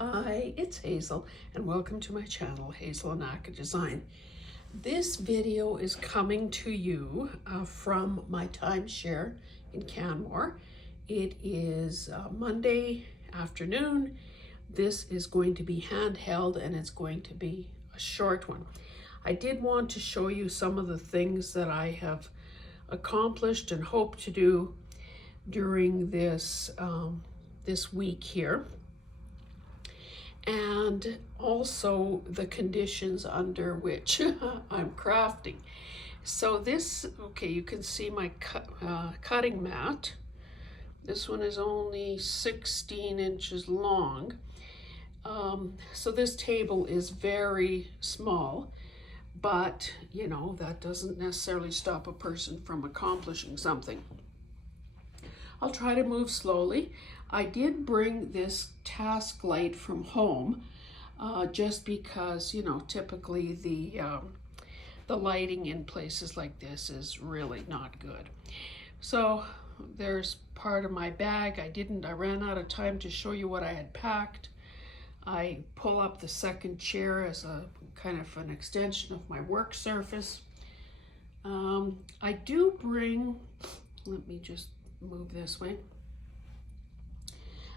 Hi, it's Hazel and welcome to my channel, Hazel and Aka Design. This video is coming to you from my timeshare in Canmore. It is Monday afternoon. This is going to be handheld and it's going to be a short one. I did want to show you some of the things that I have accomplished and hope to do during this this week here, and also the conditions under which I'm crafting. So this, okay, you can see my cutting mat. This one is only 16 inches long. So this table is very small, but you know, that doesn't necessarily stop a person from accomplishing something. I'll try to move slowly. I did bring this task light from home just because, you know, typically the lighting in places like this is really not good. So there's part of my bag. I ran out of time to show you what I had packed. I pull up the second chair as a kind of an extension of my work surface. I do bring, let me just move this way,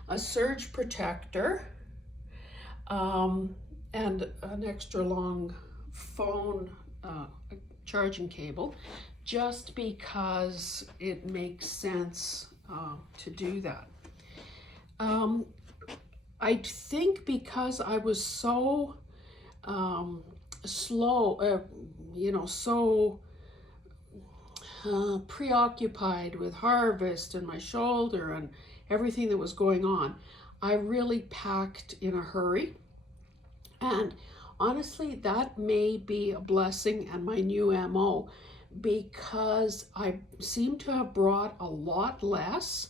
a surge protector and an extra long phone charging cable, just because it makes sense to do that. I think because I was so slow, you know, so preoccupied with harvest and my shoulder and everything that was going on, I really packed in a hurry. And honestly, that may be a blessing and my new MO, because I seem to have brought a lot less.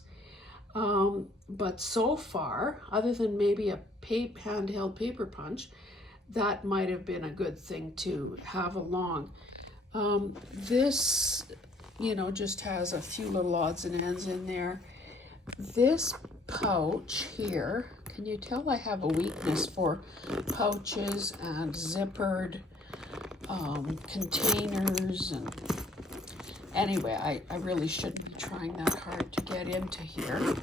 But so far, other than maybe a handheld paper punch, that might have been a good thing to have along. This, you know, just has a few little odds and ends in there. This pouch here, can you tell I have a weakness for pouches and zippered containers? And anyway, I really shouldn't be trying that hard to get into here.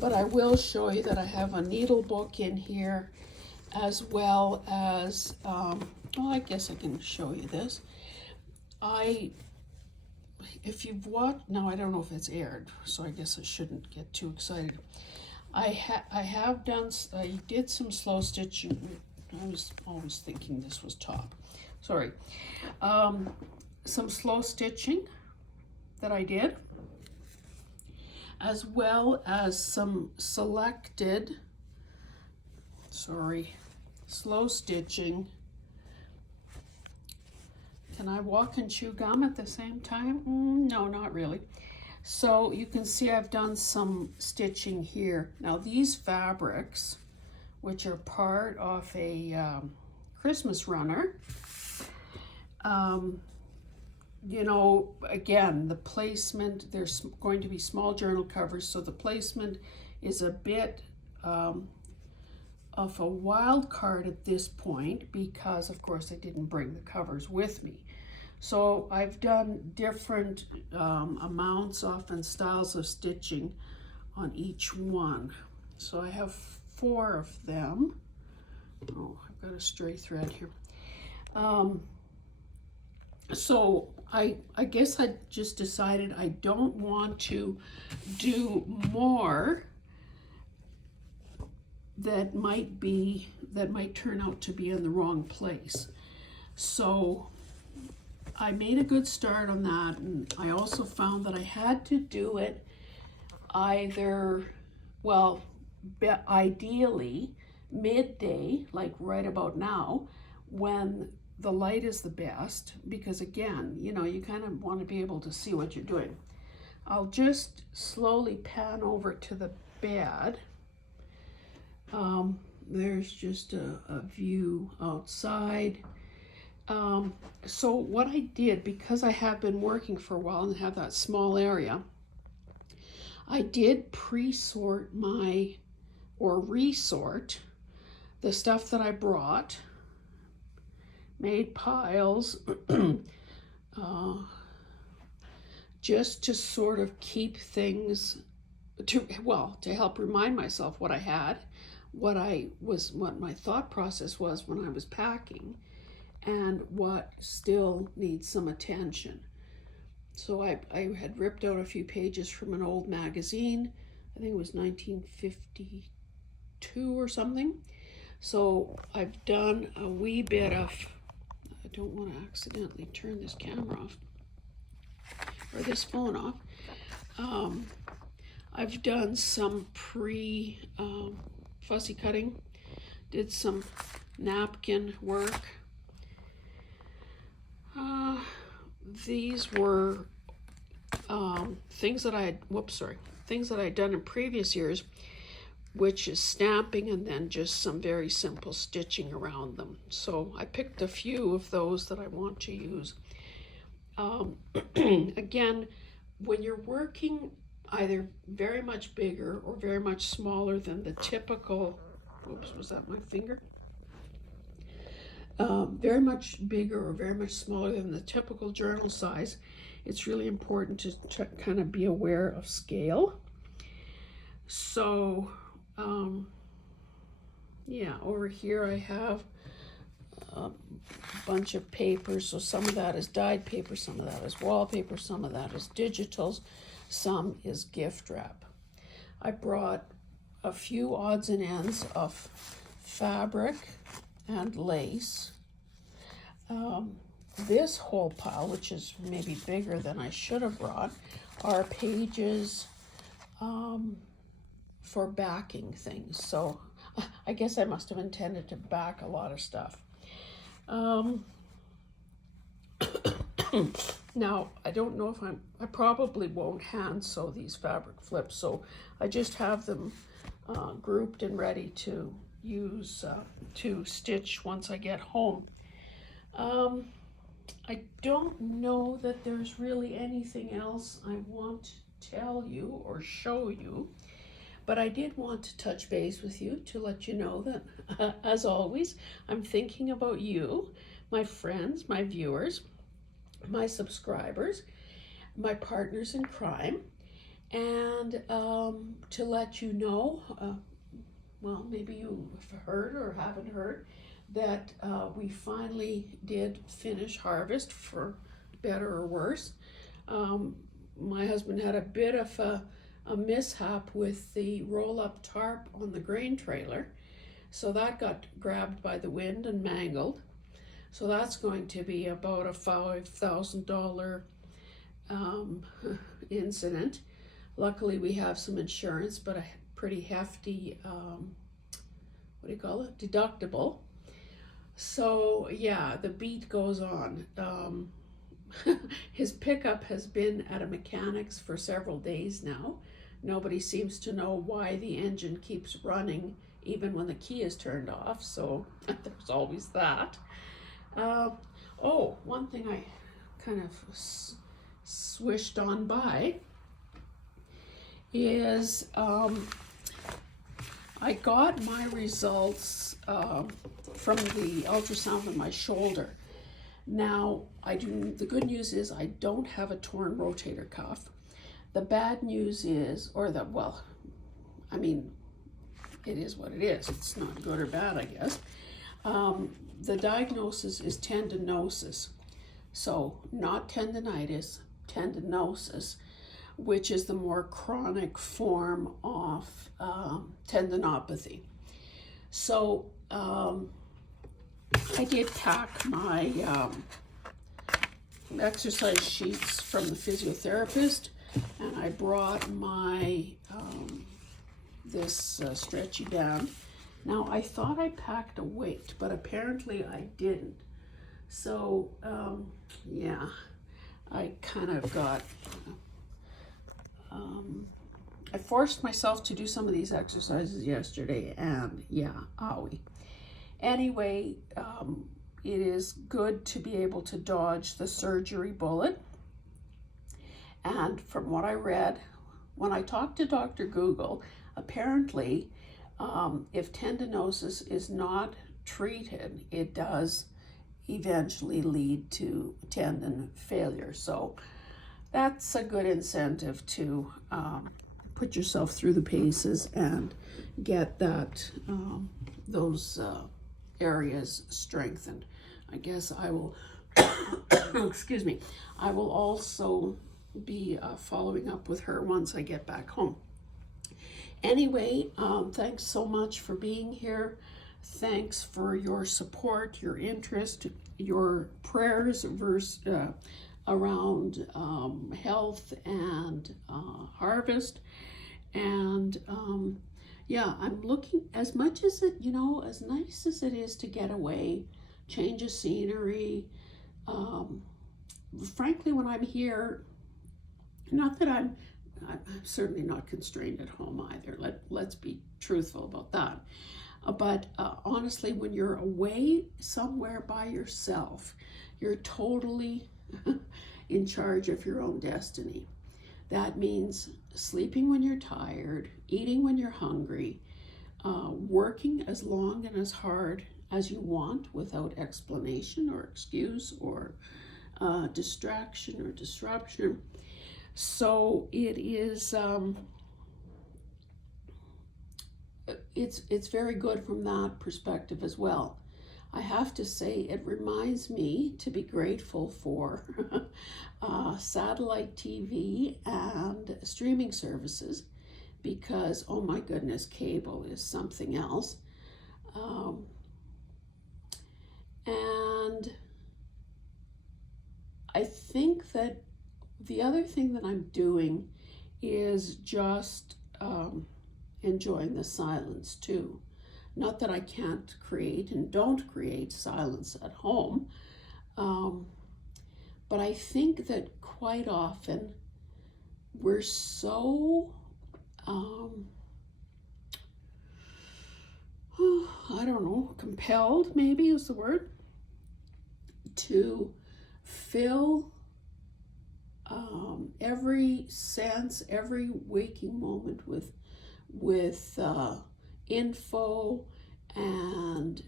But I will show you that I have a needle book in here, as well as, well, I guess I can show you this. If you've watched, now I don't know if it's aired, so I guess I shouldn't get too excited. I did some slow stitching. I was always thinking this was top. Sorry. Some slow stitching that I did, as well as some selected, slow stitching. Can I walk and chew gum at the same time? No, not really. So you can see I've done some stitching here. Now these fabrics, which are part of a Christmas runner, you know, again, the placement, there's going to be small journal covers, so the placement is a bit of a wild card at this point, because of course I didn't bring the covers with me. So I've done different amounts of and styles of stitching on each one. So I have 4 of them. Oh, I've got a stray thread here. So I guess I just decided I don't want to do more that might turn out to be in the wrong place. So I made a good start on that, and I also found that I had to do it either, well, ideally midday, like right about now, when the light is the best, because again, you know, you kind of want to be able to see what you're doing. I'll just slowly pan over to the bed. There's just a view outside. So what I did, because I have been working for a while and have that small area, I did pre-sort my or resort the stuff that I brought, made piles, just to sort of keep things, to help remind myself what I had, what my thought process was when I was packing, and what still needs some attention. So I had ripped out a few pages from an old magazine. I think it was 1952 or something. So I've done a wee bit of, I don't want to accidentally turn this camera off, or this phone off. I've done some fussy cutting, did some napkin work. These were things that I had done in previous years, which is stamping and then just some very simple stitching around them. So I picked a few of those that I want to use. Again, when you're working either very much bigger or very much smaller than the typical, oops, was that my finger? Very much bigger or very much smaller than the typical journal size, it's really important to kind of be aware of scale. So, yeah, over here I have a bunch of papers. So some of that is dyed paper, some of that is wallpaper, some of that is digitals, some is gift wrap. I brought a few odds and ends of fabric and lace. This whole pile, which is maybe bigger than I should have brought, are pages for backing things. So I guess I must have intended to back a lot of stuff. Now, I don't know if I probably won't hand sew these fabric flips, so I just have them grouped and ready to use to stitch once I get home. I don't know that there's really anything else I want to tell you or show you, but I did want to touch base with you to let you know that, as always, I'm thinking about you, my friends, my viewers, my subscribers, my partners in crime, and to let you know, well, maybe you've heard or haven't heard, that we finally did finish harvest, for better or worse. My husband had a bit of a mishap with the roll-up tarp on the grain trailer, so that got grabbed by the wind and mangled. So that's going to be about a $5,000 incident. Luckily we have some insurance, but a pretty hefty, deductible. So yeah, the beat goes on. His pickup has been at a mechanic's for several days now. Nobody seems to know why the engine keeps running even when the key is turned off, so there's always that. Oh, one thing I kind of swished on by is I got my results from the ultrasound on my shoulder. Now, the good news is I don't have a torn rotator cuff. The bad news is, it is what it is. It's not good or bad, I guess. The diagnosis is tendinosis. So not tendinitis, tendinosis, which is the more chronic form of tendinopathy. So I did pack my exercise sheets from the physiotherapist, and I brought my this stretchy band. Now I thought I packed a weight, but apparently I didn't. So yeah, I kind of got I forced myself to do some of these exercises yesterday, and yeah, owie. Anyway, it is good to be able to dodge the surgery bullet. And from what I read, when I talked to Dr. Google, apparently If tendinosis is not treated, it does eventually lead to tendon failure. So that's a good incentive to put yourself through the paces and get that those areas strengthened. I guess I will, excuse me, I will also be following up with her once I get back home. Anyway, thanks so much for being here. Thanks for your support, your interest, your prayers around health and harvest. And yeah, I'm looking, as much as it, as nice as it is to get away, change of scenery. Frankly, when I'm here, not that I'm certainly not constrained at home either. Let's be truthful about that. But honestly, when you're away somewhere by yourself, you're totally in charge of your own destiny. That means sleeping when you're tired, eating when you're hungry, working as long and as hard as you want without explanation or excuse or distraction or disruption. So it is, it's very good from that perspective as well. I have to say, it reminds me to be grateful for satellite TV and streaming services, because, oh my goodness, cable is something else. And I think that the other thing that I'm doing is just enjoying the silence too. Not that I can't create and don't create silence at home, but I think that quite often we're so, I don't know, compelled maybe is the word, to fill every sense, every waking moment with info and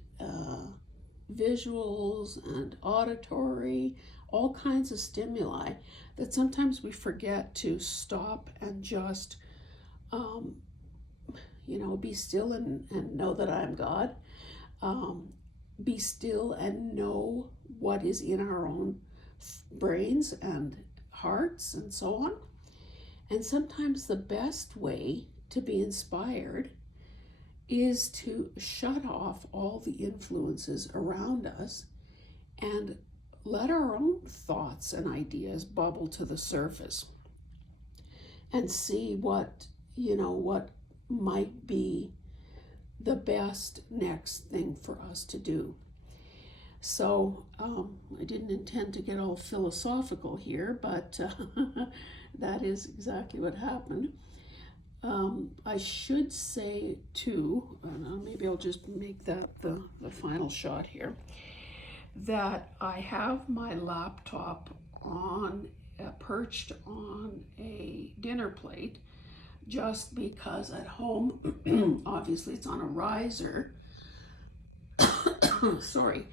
visuals and auditory, all kinds of stimuli, that sometimes we forget to stop and just be still and know that I'm God. Be still and know what is in our own brains and hearts and so on. And sometimes the best way to be inspired is to shut off all the influences around us and let our own thoughts and ideas bubble to the surface and see what might be the best next thing for us to do. So I didn't intend to get all philosophical here, but that is exactly what happened. I should say too, maybe I'll just make that the final shot here, that I have my laptop on perched on a dinner plate, just because at home, obviously it's on a riser. Sorry,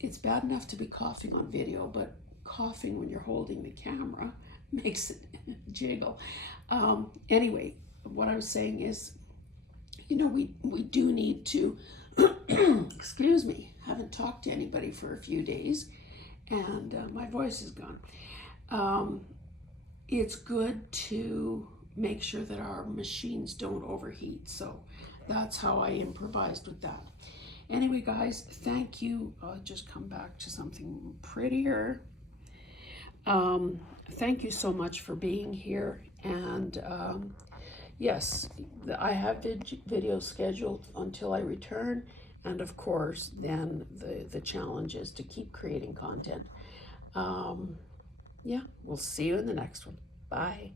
it's bad enough to be coughing on video, but coughing when you're holding the camera makes it jiggle. Anyway, what I was saying is, we do need to, excuse me, haven't talked to anybody for a few days, and my voice is gone. It's good to make sure that our machines don't overheat. So that's how I improvised with that. Anyway, guys, thank you. I'll just come back to something prettier. Thank you so much for being here. And yes, I have videos scheduled until I return. And of course, then the challenge is to keep creating content. Yeah, we'll see you in the next one. Bye.